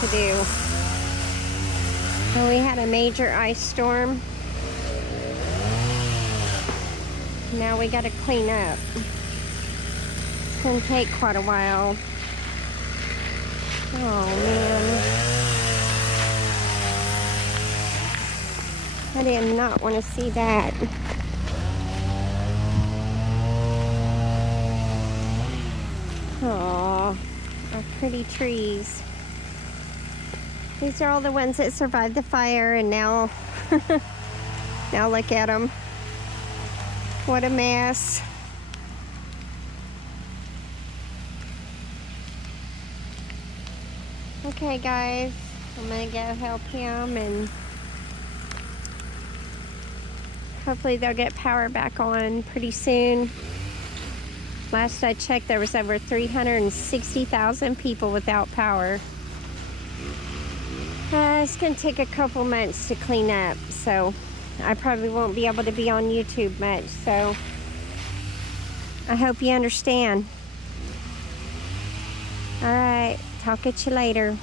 to do. So we had a major ice storm. Now we got to clean up. It's going to take quite a while. Oh, man. I did not want to see that. Oh, our pretty trees. These are all the ones that survived the fire, and now, now look at them. What a mess. Okay, guys, I'm gonna go help him, and hopefully they'll get power back on pretty soon. Last I checked, there was over 360,000 people without power. It's gonna take a couple months to clean up, so I probably won't be able to be on YouTube much, so I hope you understand. All right, talk at you later.